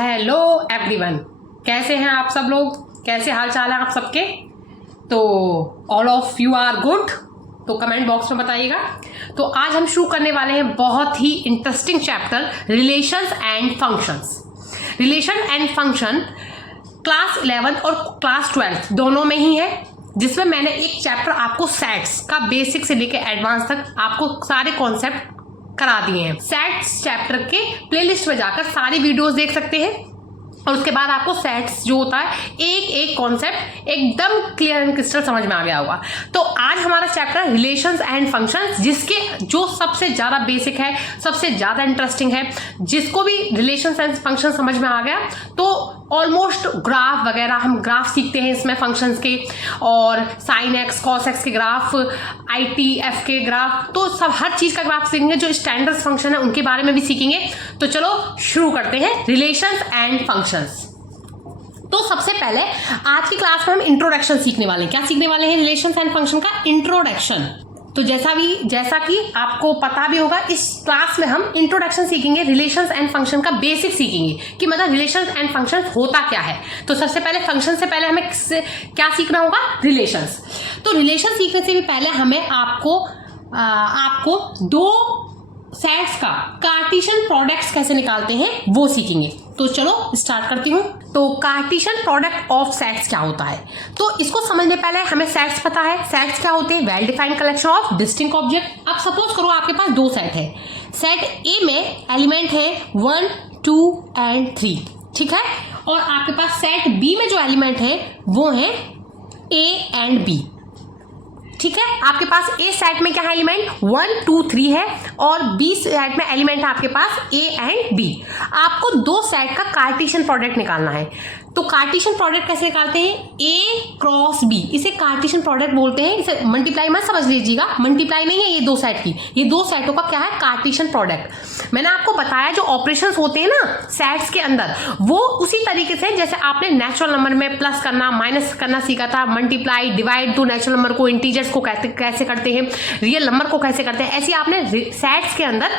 Hello everyone, कैसे हैं आप सब लोग? कैसे हाल चाल है आप सबके? तो all of you are good, तो कमेंट बॉक्स में बताइएगा। तो आज हम शुरू करने वाले हैं बहुत ही interesting chapter, relations and functions. Relation and function class 11 और क्लास 12 दोनों में ही है, जिसमें मैंने एक चैप्टर आपको सेट्स का बेसिक से लेकर एडवांस तक आपको सारे कॉन्सेप्ट करा दिए हैं। सेट्स चैप्टर के प्लेलिस्ट में जाकर सारी वीडियोस देख सकते हैं और उसके बाद आपको सेट्स जो होता है एक एक कॉन्सेप्ट एकदम क्लियर एंड क्रिस्टल समझ में आ गया होगा। तो आज हमारा चैप्टर रिलेशंस एंड फंक्शंस, जिसके जो सबसे ज्यादा बेसिक है, सबसे ज्यादा इंटरेस्टिंग है। जिसको भी रिलेशंस एंड फंक्शन समझ में आ गया तो ऑलमोस्ट ग्राफ वगैरह, हम ग्राफ सीखते हैं इसमें फंक्शंस के, और साइन एक्स कॉस एक्स के ग्राफ, ITF के ग्राफ, तो सब हर चीज का ग्राफ सीखेंगे। जो स्टैंडर्ड फंक्शन है उनके बारे में भी सीखेंगे। तो चलो शुरू करते हैं रिलेशंस एंड फंक्शंस। तो सबसे पहले आज की क्लास में हम इंट्रोडक्शन सीखने वाले हैं। क्या सीखने वाले हैं? रिलेशंस एंड फंक्शन का इंट्रोडक्शन। तो जैसा कि आपको पता भी होगा, इस क्लास में हम इंट्रोडक्शन सीखेंगे, रिलेशंस एंड फंक्शन का बेसिक सीखेंगे कि मतलब रिलेशंस एंड फंक्शन होता क्या है। तो सबसे पहले फंक्शन से पहले हमें क्या सीखना होगा? रिलेशंस। तो रिलेशन सीखने से भी पहले हमें आपको दो सेट्स का कार्टेशियन प्रोडक्ट्स कैसे निकालते हैं वो सीखेंगे। तो चलो स्टार्ट करती हूँ। तो कार्टेशियन प्रोडक्ट ऑफ सेट्स क्या होता है? तो इसको समझने पहले हमें सेट्स पता है। सेट्स क्या होते हैं? Well defined collection of distinct object. अब सपोज करो आपके पास दो सेट है। सेट ए में एलिमेंट है 1, 2 एंड 3, ठीक है। और आपके पास सेट बी में जो एलिमेंट है वो है ए एंड बी, ठीक है। आपके पास ए सेट में क्या है? एलिमेंट 1, 2, 3 है, और बी सेट में एलिमेंट है आपके पास ए एंड बी। आपको दो सेट का कार्टेशियन प्रोडक्ट निकालना है। तो कार्टेशियन प्रोडक्ट कैसे निकालते हैं? ए क्रॉस बी, इसे कार्टेशियन प्रोडक्ट बोलते हैं। इसे मल्टीप्लाई मत समझ लीजिएगा, मल्टीप्लाई नहीं है ये दो सेट की, ये दो सेटों का क्या है? Cartesian product. मैंने आपको बताया जो ऑपरेशंस होते हैं ना सेट्स के अंदर, वो उसी तरीके से जैसे आपने नेचुरल नंबर में प्लस करना माइनस करना सीखा था, मल्टीप्लाई डिवाइड, तो नेचुरल नंबर को इंटीजर्स को कैसे करते हैं, रियल नंबर को कैसे करते हैं, ऐसे आपने सेट्स के अंदर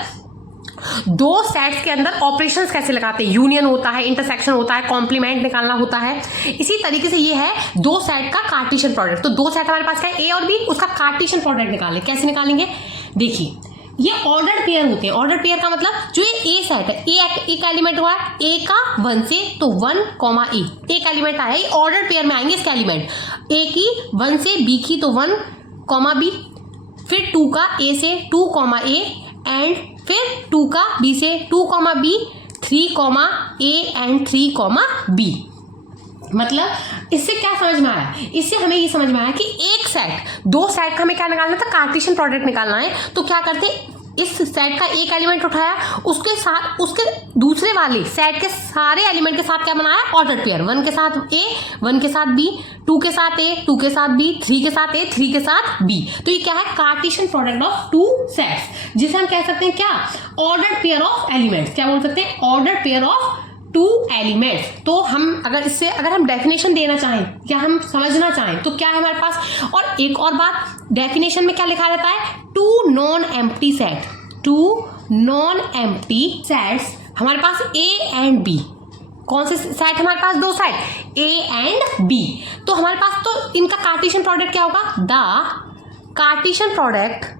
दो सेट्स के अंदर ऑपरेशंस कैसे लगाते हैं। यूनियन होता है, इंटरसेक्शन होता है, कॉम्प्लीमेंट निकालना होता है। इसी तरीके से ये है दो सेट का कार्टेशियन प्रोडक्ट। तो दो सेट हमारे पास क्या है? ए और बी, उसका कार्टेशियन प्रोडक्ट निकालें। कैसे निकालेंगे? देखिए, ये ऑर्डर्ड पेयर होते हैं। ऑर्डर्ड पेयर का मतलब जो ये ए सेट है, एक एलिमेंट हुआ ए का 1 से, तो 1, ए एक एलिमेंट आया, ये ऑर्डर्ड पेयर में आएंगे इसके एलिमेंट। ए की 1 से, बी की तो 1, बी, फिर 2 का ए से 2, ए एंड फिर 2 का बी से 2, बी, 3, ए एंड 3, बी। मतलब इससे क्या समझ में आया? इससे हमें ये समझ में आया कि एक सेट, दो सेट का हमें क्या निकालना था? कार्टेशियन प्रोडक्ट निकालना है। तो क्या करते? इस सेट का एक एलिमेंट उठाया, उसके साथ उसके दूसरे वाले सेट के सारे एलिमेंट के साथ क्या बनाया? Ordered pair. 1 के साथ ए, 1 के साथ बी, 2 के साथ ए, 2 के साथ बी, 3 के साथ ए, 3 के साथ बी। तो ये क्या है? Cartesian product of two sets, जिसे हम कह सकते हैं क्या? Ordered pair of elements. क्या बोल सकते हैं? Ordered pair of two elements. तो हम अगर हम डेफिनेशन देना चाहें या हम समझना चाहें तो क्या है हमारे पास? और एक और बात, डेफिनेशन में क्या लिखा रहता है? Two non empty set. Two non empty sets हमारे पास ए एंड बी। कौन से सेट हमारे पास? दो सेट, ए एंड बी। तो हमारे पास तो इनका कार्टेशियन प्रोडक्ट क्या होगा? The Cartesian product.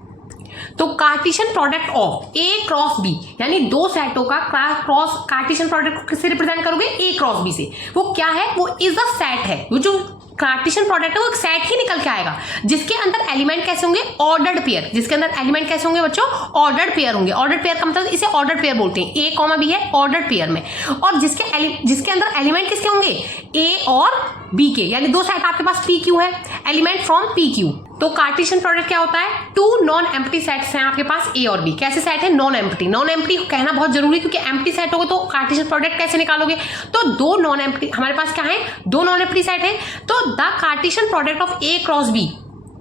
तो Cartesian product of A cross B, यानी दो सेटों का क्रॉस कार्टेशियन प्रोडक्ट को किससे रिप्रेजेंट करोगे? ए क्रॉस बी से। वो क्या है? वो इज अ सेट है। वो जो कार्टेशियन प्रोडक्ट है वो एक सेट ही निकल के आएगा, जिसके अंदर एलिमेंट कैसे होंगे? Ordered pair. जिसके अंदर एलिमेंट कैसे होंगे बच्चों? ऑर्डर्ड पेयर होंगे। ऑर्डर्ड पेयर का मतलब इसे ऑर्डर्ड पेयर बोलते हैं। ए, बी है ऑर्डर्ड पेयर में, और जिसके अंदर एलिमेंट किसके होंगे? ए और बी के, यानी दो सेट आपके पास पी क्यू है, एलिमेंट फ्रॉम पी क्यू। तो कार्टेशियन प्रोडक्ट क्या होता है? टू नॉन एम्प्टी सेट्स हैं आपके पास ए और बी। कैसे सेट है? Non empty. नॉन एम्प्टी कहना बहुत जरूरी, क्योंकि एम्प्टी सेट होगा तो कार्टेशियन प्रोडक्ट कैसे निकालोगे? तो दो नॉन एम्प्टी हमारे पास क्या है? दो नॉन एम्प्टी सेट है। तो the Cartesian product of A cross B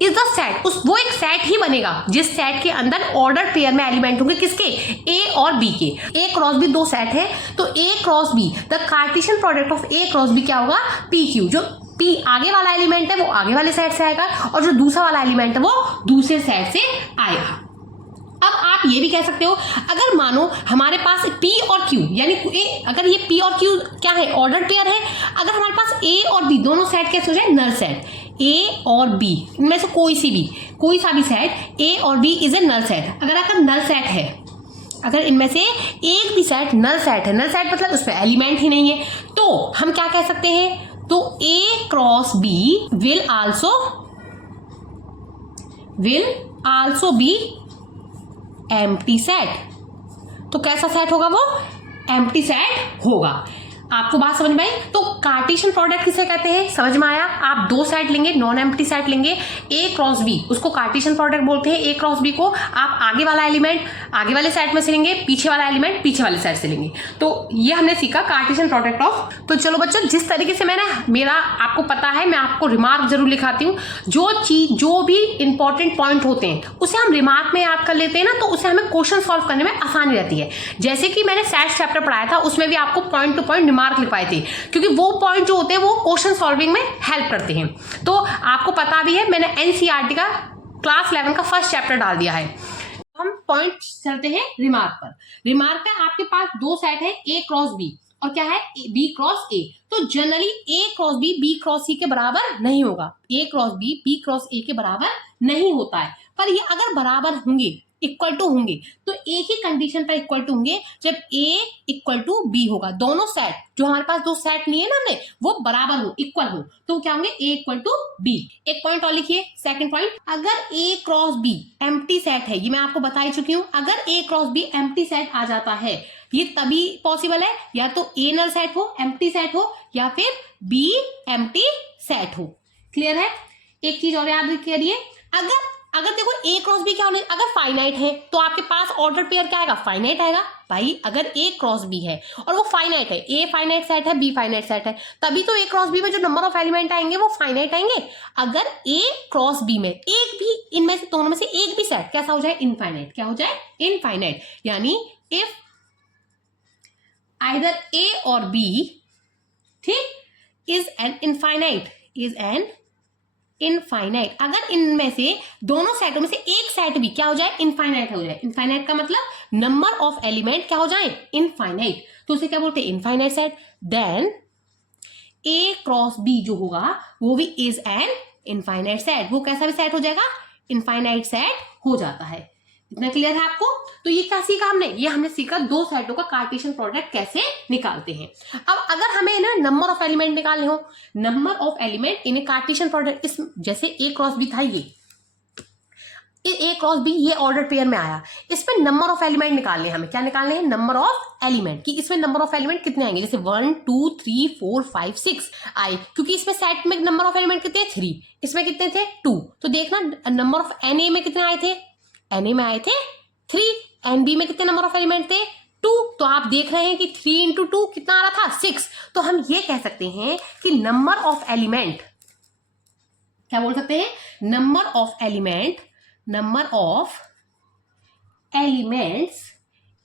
is the set, वो एक सेट ही बनेगा जिस सेट के अंदर ऑर्डर पेयर में एलिमेंट होंगे किसके? ए और बी के। ए क्रॉस बी दो सेट है, तो A cross B, the Cartesian product of A cross B क्या होगा? P Q. जो पी आगे वाला एलिमेंट है वो आगे वाले सेट से आएगा, और जो दूसरा वाला एलिमेंट है वो दूसरे सेट से आएगा। अब आप आप ये भी कह सकते हो, अगर मानो हमारे पास P और Q यानी अगर ये P और Q क्या है, ऑर्डर पेयर है, अगर हमारे पास A और B दोनों सेट कैसे हो जाए, नल सेट, A और B इनमें से कोई सा भी सेट A और B is a null set. अगर नल सेट है, अगर इनमें से एक भी सेट नल सेट है, नल सेट मतलब उस पर एलिमेंट ही नहीं है, तो हम क्या कह सकते हैं, तो A cross B will also be empty set. तो कैसा सेट होगा वो, एम्प्टी सेट होगा। आपको बात समझ में आई? तो कार्टेशियन प्रोडक्ट किसे कहते हैं, समझ में आया? आप दो सेट लेंगे, नॉन एम्प्टी सेट लेंगे, ए क्रॉस बी, उसको कार्टेशियन प्रोडक्ट बोलते हैं। ए क्रॉस बी को आप आगे वाला एलिमेंट आगे वाले सेट में से लेंगे, पीछे वाला एलिमेंट पीछे वाले सेट से लेंगे। तो ये हमने सीखा कार्टेशियन प्रोडक्ट ऑफ। तो चलो बच्चों, जिस तरीके से मेरा आपको पता है, मैं आपको रिमार्क जरूर लिखाती हूँ। जो भी इंपॉर्टेंट पॉइंट होते हैं उसे हम रिमार्क में याद कर लेते हैं ना, तो उसे हमें क्वेश्चन सॉल्व करने में आसानी रहती है। जैसे कि मैंने सेट चैप्टर पढ़ाया था, उसमें भी आपको पॉइंट टू पॉइंट मार्क लिखवाए थे, क्योंकि वो पॉइंट जो होते हैं वो क्वेश्चन सॉल्विंग में हेल्प करते हैं। तो आपको पता भी है, मैंने एनसीईआरटी का क्लास 11 का फर्स्ट चैप्टर डाल दिया है। हम पॉइंट चलते हैं रिमार्क पर। रिमार्क में आपके पास दो सेट है, ए क्रॉस बी और क्या है, बी क्रॉस ए। तो generally A cross B cross C के बराबर नहीं होगा। A cross B cross A के बराबर नहीं होता है, पर ये अगर बराबर होंगे, इक्वल टू होंगे, तो एक ही कंडीशन पर इक्वल टू होंगे, जब ए इक्वल टू बी होगा। दोनों सेट, जो हमारे पास दो सेट नहीं है ना हमने, वो बराबर हो, इक्वल हो, तो क्या होंगे, ए इक्वल टू बी। एक पॉइंट और लिखिए, सेकंड पॉइंट, अगर ए क्रॉस बी एम्प्टी सेट है, ये मैं आपको बता ही चुकी हूं, अगर ए क्रॉस बी एम्प्टी सेट आ जाता है, ये तभी पॉसिबल है, या तो ए नल सेट हो, एम्प्टी सेट हो, या फिर बी एम्प्टी सेट हो। क्लियर है? एक चीज और याद करिए, अगर देखो ए क्रॉस बी क्या होने, अगर फाइनाइट है तो आपके पास ऑर्डर पेयर क्या आएगा, फाइनाइट आएगा। भाई अगर ए क्रॉस बी है और वो फाइनाइट है, ए फाइनाइट सेट है, बी फाइनाइट सेट है, तभी तो ए क्रॉस बी में जो नंबर ऑफ एलिमेंट आएंगे वो फाइनाइट आएंगे। अगर ए क्रॉस बी में एक भी इनमें से दोनों में से एक भी सेट कैसा हो जाए, इनफाइनाइट, क्या हो जाए, इनफाइनाइट, यानी इफ आइदर ए और बी, ठीक, इज एन इनफाइनाइट, अगर इनमें से दोनों सेटों में से एक सेट भी क्या हो जाए, इनफाइनाइट हो जाए। इनफाइनाइट का मतलब नंबर ऑफ एलिमेंट क्या हो जाए, इनफाइनाइट, तो उसे क्या बोलते हैं, इनफाइनाइट सेट। देन ए क्रॉस बी जो होगा वो भी इज एन इनफाइनाइट सेट, वो कैसा भी सेट हो जाएगा, इनफाइनाइट सेट हो जाता है। इतना क्लियर है आपको? तो ये क्या सीखा हमने, ये हमने सीखा दो सेटों का कार्टेशियन प्रोडक्ट कैसे निकालते हैं। अब अगर हमें ना नंबर ऑफ एलिमेंट निकालने हो, number of element in Cartesian product, इस जैसे ए क्रॉस बी था, ये ए क्रॉस बी ये ऑर्डर पेयर में आया, इसमें नंबर ऑफ एलिमेंट निकालने हैं हमें। क्या निकालने हैं, नंबर ऑफ एलिमेंट, कि इसमें नंबर ऑफ एलिमेंट कितने आएंगे, जैसे 1 2 3 4 5 6 आए, क्योंकि इसमें सेट में नंबर ऑफ एलिमेंट कितने, 3, इसमें कितने थे, 2। तो देखना नंबर ऑफ एन ए में कितने आए थे, एन ए में आए थे 3, एन बी में कितने नंबर ऑफ एलिमेंट थे, 2। तो आप देख रहे हैं कि 3 इंटू 2 कितना आ रहा था, 6। तो हम ये कह सकते हैं कि नंबर ऑफ एलिमेंट, क्या बोल सकते हैं, number of elements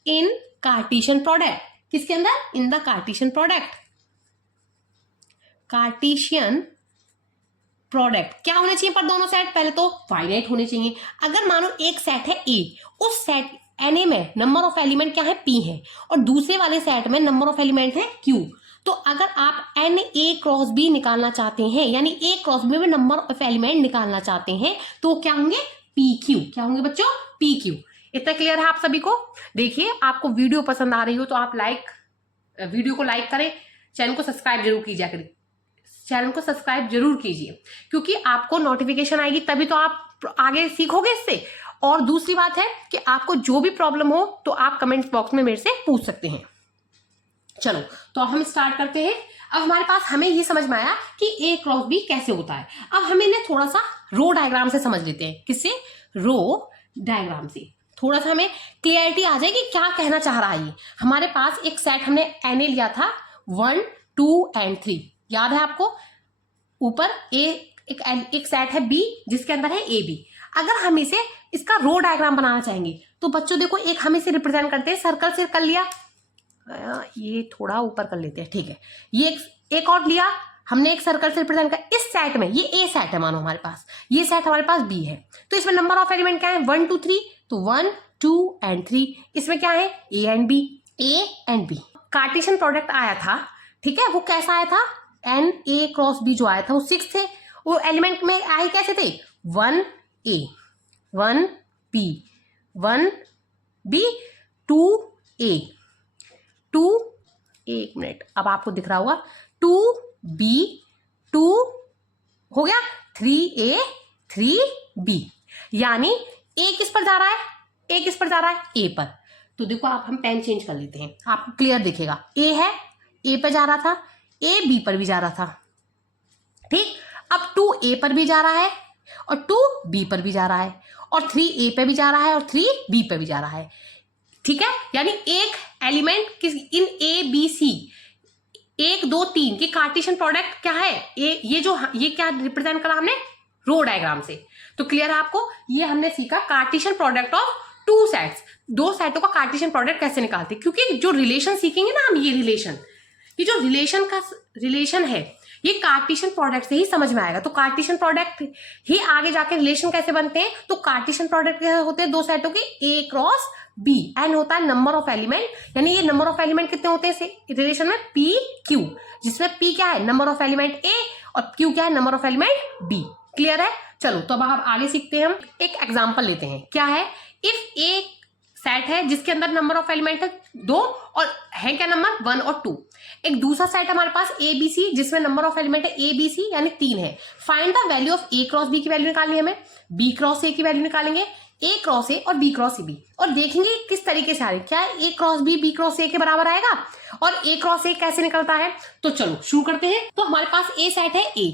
in Cartesian product, किसके अंदर, इन द कार्टेशियन प्रोडक्ट क्या होने चाहिए, पर दोनों सेट पहले तो फाइनाइट होने चाहिए। अगर मानो एक सेट है ए, उस सेट एन ए में नंबर ऑफ एलिमेंट क्या है, पी है, और दूसरे वाले सेट में नंबर ऑफ एलिमेंट है क्यू, तो अगर आप एन ए क्रॉस बी निकालना चाहते हैं, यानी ए क्रॉस बी में नंबर ऑफ एलिमेंट निकालना चाहते हैं, तो क्या होंगे, पी क्यू। क्या होंगे बच्चों, पी क्यू। इतना क्लियर है आप सभी को? देखिए, आपको वीडियो पसंद आ रही हो तो आप वीडियो को लाइक करें, चैनल को सब्सक्राइब जरूर कीजिए, क्योंकि आपको नोटिफिकेशन आएगी तभी तो आप आगे सीखोगे इससे। और दूसरी बात है कि आपको जो भी प्रॉब्लम हो तो आप कमेंट्स बॉक्स में मेरे से पूछ सकते हैं। चलो, तो हम स्टार्ट करते हैं। अब हमारे पास हमें ये समझ में आया कि ए क्रॉस बी कैसे होता है। अब हमें इन्हें थोड़ा सा रो डायग्राम से समझ लेते हैं। किससे, रो डायग्राम से थोड़ा सा हमें क्लियरिटी आ जाएगी क्या कहना चाह रहा है ये। हमारे पास एक सेट हमने एन ए लिया था, 1 2 एंड 3, याद है आपको? ऊपर एक सेट है बी जिसके अंदर है ए बी। अगर हम इसे इसका रो डायग्राम बनाना चाहेंगे तो बच्चों देखो, एक हम इसे रिप्रेजेंट करते हैं, सर्कल से कर लिया, ये थोड़ा ऊपर कर लेते हैं, ठीक है। ये एक और लिया हमने, एक सर्कल से रिप्रेजेंट कर। इस सेट में ये ए सेट है, मानो हमारे पास ये सेट हमारे पास बी है, तो इसमें नंबर ऑफ एलिमेंट क्या है, 1 2 3, तो 1 2 and 3, इसमें क्या है A and B, A and B। Cartesian product आया था, ठीक है, वो कैसा आया था, NA क्रॉस B जो आया था वो 6 थे, वो एलिमेंट में आए कैसे थे, 1A 1B 1B 2A 2, एक मिनट, अब आपको दिख रहा होगा 2B 2 हो गया, 3A 3B, यानी A किस पर जा रहा है, A किस पर जा रहा है, A पर। तो देखो आप, हम पेन चेंज कर लेते हैं, आपको क्लियर दिखेगा, A है, A पर जा रहा था, A B पर भी जा रहा था, ठीक। अब 2 A पर भी जा रहा है और 2 B पर भी जा रहा है और 3 A पे भी जा रहा है और 3 B पे भी जा रहा है, ठीक है। यानी एक एलिमेंट किस इन A B C 1 2 3 की कार्टेशियन प्रोडक्ट क्या है, ये क्या रिप्रेजेंट करा हमने, रो डायग्राम से। तो क्लियर है आपको, ये हमने सीखा कार्टेशियन प्रोडक्ट ऑफ 2 सेट्स, 2 सेटों का कार्टेशियन प्रोडक्ट कैसे निकालते, क्योंकि जो रिलेशन सीखेंगे ना हम, ये जो रिलेशन है ये कार्टेशियन प्रोडक्ट से ही समझ में आएगा। तो कार्टेशियन प्रोडक्ट ही आगे जाके रिलेशन कैसे बनते हैं, तो कार्टेशियन प्रोडक्ट कैसे होते हैं, 2 सेटों के A क्रॉस B, एन होता है नंबर ऑफ एलिमेंट, यानी ये नंबर ऑफ एलिमेंट कितने होते हैं रिलेशन में, P Q, जिसमें P क्या है नंबर ऑफ एलिमेंट A और Q क्या है number of element B। Clear है, चलो तो अब आप आगे सीखते हैं, हम एक एग्जांपल लेते हैं। क्या है, इफ एक सेट है जिसके अंदर नंबर ऑफ एलिमेंट है 2 और है क्या नंबर 1 और 2, एक दूसरा सेट हमारे पास ABC जिसमें नंबर ऑफ एलिमेंट है ABC यानी 3 है। Find the value of A cross B की वैल्यू निकालनी है हमें, B क्रॉस A की वैल्यू निकालेंगे, A क्रॉस A और B क्रॉस B, और देखेंगे किस तरीके से आ रही है, क्या A cross B cross A के बराबर आएगा और A क्रॉस A कैसे निकलता है। तो चलो शुरू करते हैं। तो हमारे पास A सेट है, A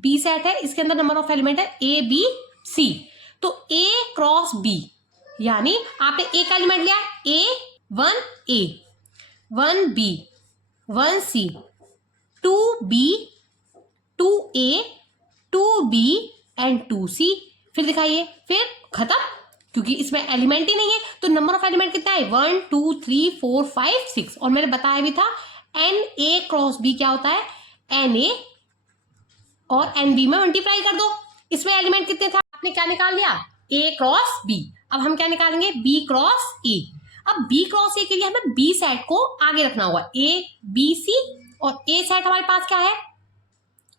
B सेट है, इसके अंदर नंबर ऑफ एलिमेंट है A B C, तो A क्रॉस B यानी आपने A का एलिमेंट लिया A 1A 1B 1C 2B 2A 2B and 2C, फिर दिखाइए, फिर खत्म, क्योंकि इसमें एलिमेंट ही नहीं है। तो नंबर ऑफ एलिमेंट कितना है 1 2 3 4 5 6, और मैंने बताया भी था NA क्रॉस B क्या होता है, NA और NB में मल्टीप्लाई कर दो। इसमें एलिमेंट कितने थे, आपने क्या निकाल लिया A क्रॉस B, अब हम क्या निकालेंगे B क्रॉस A। अब B क्रॉस A के लिए हमें B सेट को आगे रखना होगा, A B C, और A सेट हमारे पास क्या है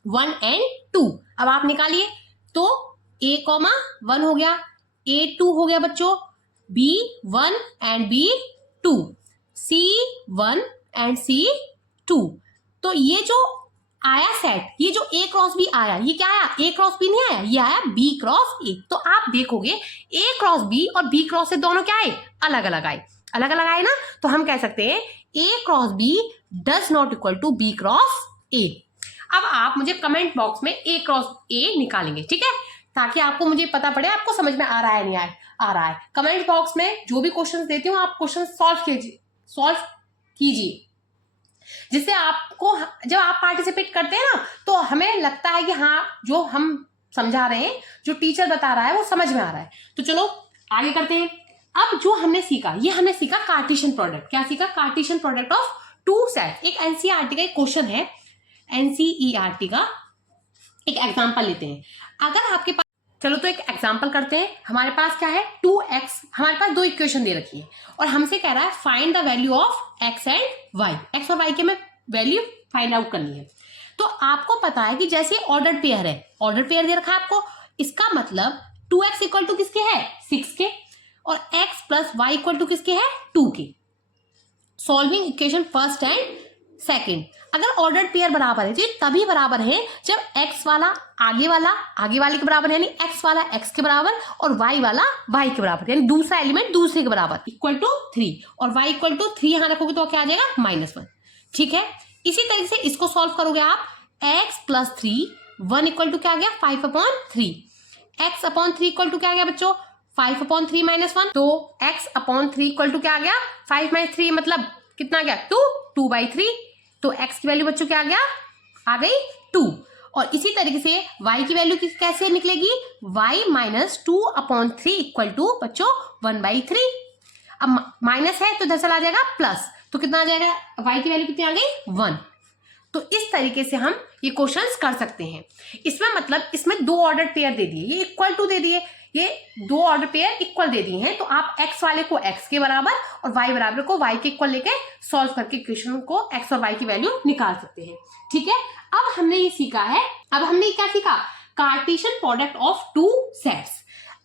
1 and 2। अब आप निकालिए, तो A 1 हो गया, A 2 हो गया बच्चों, B 1 and B 2, C 1 and C 2। तो ये जो आया सेट, ये जो A क्रॉस B आया, ये क्या आया A क्रॉस B नहीं आया, ये आया B क्रॉस A। तो आप देखोगे A क्रॉस B और B क्रॉस A दोनों क्या आए, अलग अलग आए ना। तो हम कह सकते हैं A cross B does not equal to B cross A। अब आप मुझे कमेंट बॉक्स में A क्रॉस A निकालेंगे, ठीक है, ताकि आपको मुझे पता पड़े आपको समझ में आ रहा है नहीं आ रहा है। कमेंट बॉक्स में जो भी क्वेश्चन देती हूँ आप क्वेश्चन सॉल्व कीजिए, जिससे आपको, जब आप पार्टिसिपेट करते हैं ना, तो हमें लगता है कि हाँ जो हम समझा रहे हैं, जो टीचर बता रहा है वो समझ में आ रहा है। तो चलो आगे करते हैं। अब जो हमने सीखा, ये हमने सीखा कार्टेशियन प्रोडक्ट, क्या सीखा, कार्टेशियन प्रोडक्ट ऑफ 2 सेट। एक एनसीईआरटी का एक क्वेश्चन है, एनसीईआरटी का एक एग्जांपल लेते हैं। अगर आपके पास, चलो तो एक एग्जांपल करते हैं। हमारे पास क्या है 2x, हमारे पास 2 इक्वेशन दे रखी है और हमसे कह रहा है find the value of x and y, x और y के हमें वैल्यू फाइंड आउट करनी है। तो आपको पता है कि जैसे ऑर्डर पेयर है, ऑर्डर पेयर दे रखा है आपको, इसका मतलब 2x इक्वल टू किसके है 6 के, और x plus y equal to किसके है 2 के। Solving equation first and second. अगर ऑर्डर्ड पेयर बराबर है तो ये तभी बराबर है जब x वाला आगे वाले के बराबर, यानी x वाला x के बराबर और y वाला y के बराबर, यानी दूसरा एलिमेंट दूसरे के बराबर, इक्वल टू 3, और y इक्वल टू 3 यहां रखोगे तो क्या आ जाएगा -1। ठीक है, इसी तरीके से इसको सॉल्व करोगे आप, x प्लस 3 1 इक्वल टू क्या आ गया 5/3, x अपॉन 3 इक्वल टू क्या आ गया बच्चों 5/3 -1, तो x अपॉन 3 इक्वल टू क्या आ गया 5 - 3 मतलब कितना आ गया 2/3। तो x की वैल्यू बच्चों क्या आ गया, आ गई 2। और इसी तरीके से y की वैल्यू कैसे निकलेगी, y -2/3 इक्वल टू बच्चों 1/3। अब माइनस है तो इधर चला जाएगा प्लस, तो कितना आ जाएगा, y की वैल्यू कितनी आ गई 1। तो इस तरीके से हम ये क्वेश्चंस कर सकते हैं। इसमें मतलब इसमें 2 ऑर्डर पेयर दे दिए, ये इक्वल टू दे दिए, ये दो ऑर्डर पेयर इक्वल दे दिए हैं, तो आप x वाले को x के बराबर और y बराबर को y के इक्वल लेके सॉल्व करके इक्वेशन को x और y की वैल्यू निकाल सकते हैं। ठीक है, अब हमने ये सीखा है, अब हमने क्या सीखा, Cartesian product of two sets.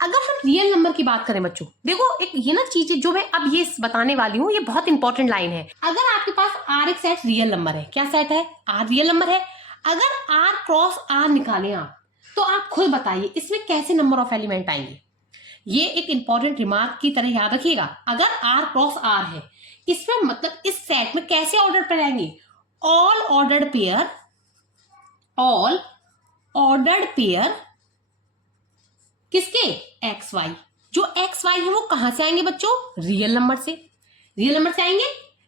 अगर हम रियल नंबर की बात करें बच्चों, देखो एक ये ना चीज जो मैं अब ये बताने वाली हूँ, ये बहुत इंपॉर्टेंट लाइन है। अगर आपके पास R एक सेट रियल नंबर है, क्या सेट है, R रियल नंबर है, अगर R क्रॉस R निकालें आप, तो आप खुद बताइए इसमें कैसे नंबर ऑफ एलिमेंट आएंगे। ये एक इंपॉर्टेंट रिमार्क की तरह याद रखिएगा, अगर R क्रॉस R है, इसमें मतलब इस सेट में कैसे ऑर्डर पर आएंगे, all ordered pair, all ordered pair किसके, एक्स वाई। जो एक्स वाई है वो कहां से आएंगे बच्चों, रियल नंबर से, रियल नंबर से आएंगे,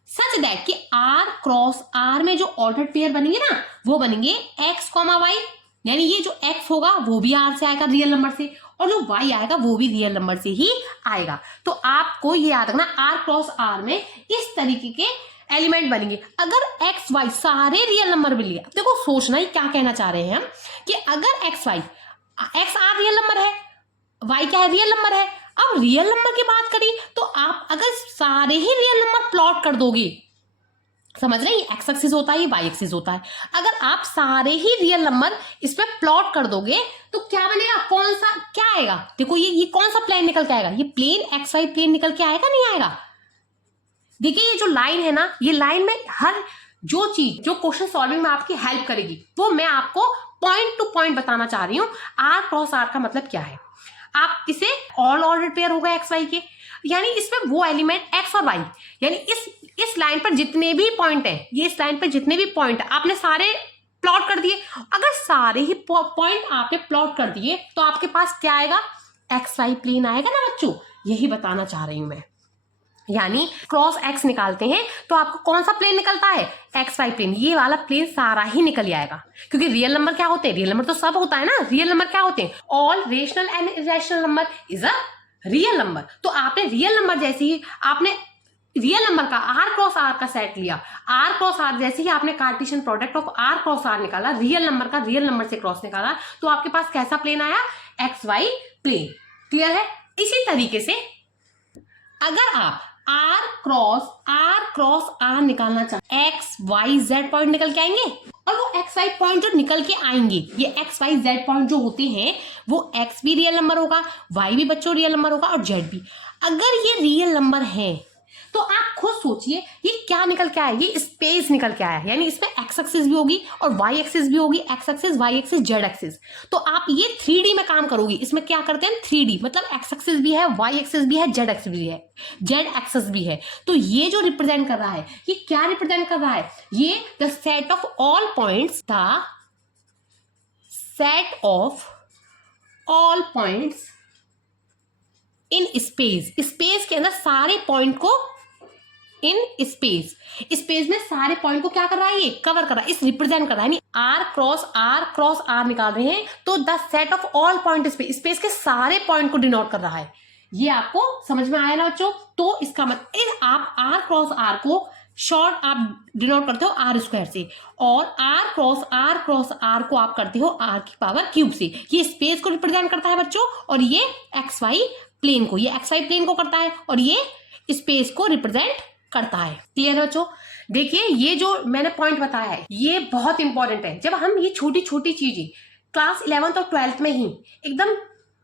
सच दैट कि R क्रॉस R में जो ऑर्डर्ड पेयर बनेंगे ना, वो बनेंगे x कॉमा वाई, यानी ये जो x होगा वो भी R से आएगा रियल नंबर से, और जो y आएगा वो भी रियल नंबर से ही आएगा। तो आपको ये याद रखना, R क्रॉस R में इस तरीके के एलिमेंट बनेंगे। अगर एक्स वाई सारे रियल नंबर मिल गए, देखो सोचना ही क्या कहना चाह रहे हैं हम, कि अगर X Y, X are real number है, वाई क्या है, रियल नंबर है। अब रियल नंबर की बात करी तो आप अगर सारे ही रियल नंबर प्लॉट कर दोगे, समझ रहे हैं, एक्स एक्सिस होता है, वाई एक्सिस होता है, अगर आप सारे ही रियल नंबर इस पे प्लॉट कर दोगे तो क्या बनेगा, कौन सा क्या आएगा, देखो ये कौन सा प्लेन निकल के आएगा, ये प्लेन एक्स वाई प्लेन निकल के आएगा, नहीं आएगा। देखिए ये जो लाइन है ना, ये लाइन में हर जो चीज जो क्वेश्चन सॉल्विंग में आपकी हेल्प करेगी वो मैं आपको पॉइंट टू पॉइंट बताना चाह रही हूँ। आर क्रॉस आर का मतलब क्या है, आप इसे ऑल ऑर्डर्ड पेयर होगा एक्स वाई के, यानी इसमें वो एलिमेंट एक्स और वाई, यानी इस लाइन पर जितने भी पॉइंट है, ये इस लाइन पर जितने भी पॉइंट है आपने सारे प्लॉट कर दिए। अगर सारे ही पॉइंट आपने प्लॉट कर दिए तो आपके पास क्या आएगा, एक्स वाई प्लेन आएगा ना बच्चों, यही बताना चाह रही हूं मैं। यानी क्रॉस एक्स निकालते हैं तो आपको कौन सा प्लेन निकलता है, एक्स वाई प्लेन, ये वाला प्लेन सारा ही निकल आएगा। क्योंकि रियल नंबर क्या होते हैं, रियल नंबर तो सब होता है ना, रियल नंबर क्या होते हैं, all rational and irrational number is a real number. तो आपने रियल नंबर जैसे ही आपने रियल नंबर का आर क्रॉस आर का सेट लिया, आर क्रॉस आर जैसे ही आपने Cartesian product of R cross R निकाला, रियल नंबर का रियल नंबर से क्रॉस निकाला, तो आपके पास कैसा प्लेन आया, एक्स वाई प्लेन। क्लियर है। इसी तरीके से अगर आप आर क्रॉस आर निकालना चाहे, एक्स वाई जेड पॉइंट निकल के आएंगे, और वो एक्स वाई पॉइंट जो निकल के आएंगे, ये एक्स वाई जेड पॉइंट जो होते हैं वो एक्स भी रियल नंबर होगा, वाई भी बच्चों रियल नंबर होगा, और जेड भी। अगर ये रियल नंबर है तो आप खुद सोचिए ये क्या निकल के आया, ये स्पेस निकल के आया, यानी इसमें एक्स एक्सिस भी होगी और वाई एक्सिस भी होगी, X axis Y axis Z axis. तो आप ये 3D में काम करोगी, इसमें क्या करते हैं 3D, मतलब एक्स एक्सिस भी है, वाई एक्सिस भी है, जेड एक्सिस भी है, जेड एक्सिस भी है। तो ये जो रिप्रेजेंट कर रहा है, ये क्या रिप्रेजेंट कर रहा है, ये the set of all points, the set of all points in space, space के अंदर सारे पॉइंट को, इन स्पेस में सारे पॉइंट को क्या कर रहा है, ये कवर कर रहा है, इस रिप्रेजेंट कर रहा है। आर क्रॉस आर निकाल रहे हैं तो the set of all point space के सारे पॉइंट को डिनोट कर रहा है। ये आपको समझ में आया ना बच्चों। तो इसका मतलब आप आर क्रॉस आर को शॉर्ट आप डिनोट करते हो आर स्क्वायर से, और आर क्रॉस आर को आप करते हो आर की पावर क्यूब से। ये स्पेस को रिप्रेजेंट करता है बच्चों, और ये एक्स वाई प्लेन को, ये एक्स वाई प्लेन को करता है, और ये स्पेस को रिप्रेजेंट करता है। क्लियर है बच्चों। देखिए ये जो मैंने पॉइंट बताया है ये बहुत इंपॉर्टेंट है। जब हम ये छोटी छोटी चीजें क्लास 11th और 12th में ही एकदम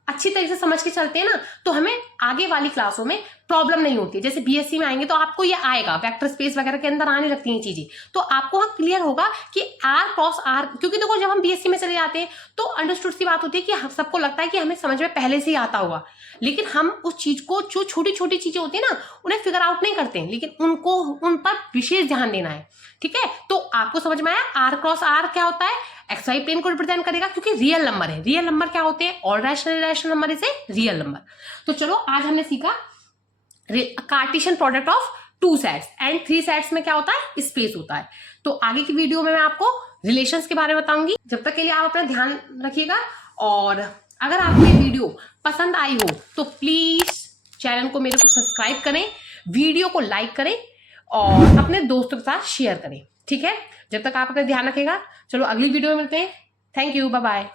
अच्छी तरीके से समझ के चलते हैं ना, तो हमें आगे वाली क्लासों में प्रॉब्लम नहीं होती। जैसे बीएससी में आएंगे तो आपको ये आएगा, वेक्टर स्पेस वगैरह के अंदर आने लगती हैं चीजें, तो आपको वहाँ क्लियर होगा कि आर क्रॉस आर, क्योंकि देखो जब हम बीएससी में चले जाते हैं तो अंडरस्टूड सी बात होती है कि हम सबको लगता है कि हमें समझ में पहले से ही आता होगा, लेकिन हम उस चीज को, जो छोटी छोटी चीजें होती है ना, उन्हें फिगर आउट नहीं करते हैं, लेकिन उन पर विशेष ध्यान देना है। ठीक है, तो आपको समझ में आया आर क्रॉस आर क्या होता है, एक्स वाई प्लेन को रिप्रेजेंट करेगा, क्योंकि रियल नंबर है। रियल नंबर क्या होते हैं, all rational number is a real number. तो चलो आज हमने सीखा Cartesian product of 2 sets and 3 sets में क्या होता है, स्पेस होता है। तो आगे की वीडियो में मैं आपको रिलेशंस के बारे में बताऊंगी। जब तक के लिए आप अपना ध्यान रखिएगा, और अगर आपको ये वीडियो पसंद आई हो तो प्लीज चैनल को मेरे को सब्सक्राइब करें, वीडियो को लाइक करें और अपने दोस्तों के साथ शेयर करें। ठीक है, जब तक आप अपना ध्यान रखेगा। चलो अगली वीडियो में मिलते हैं। Thank you, bye bye.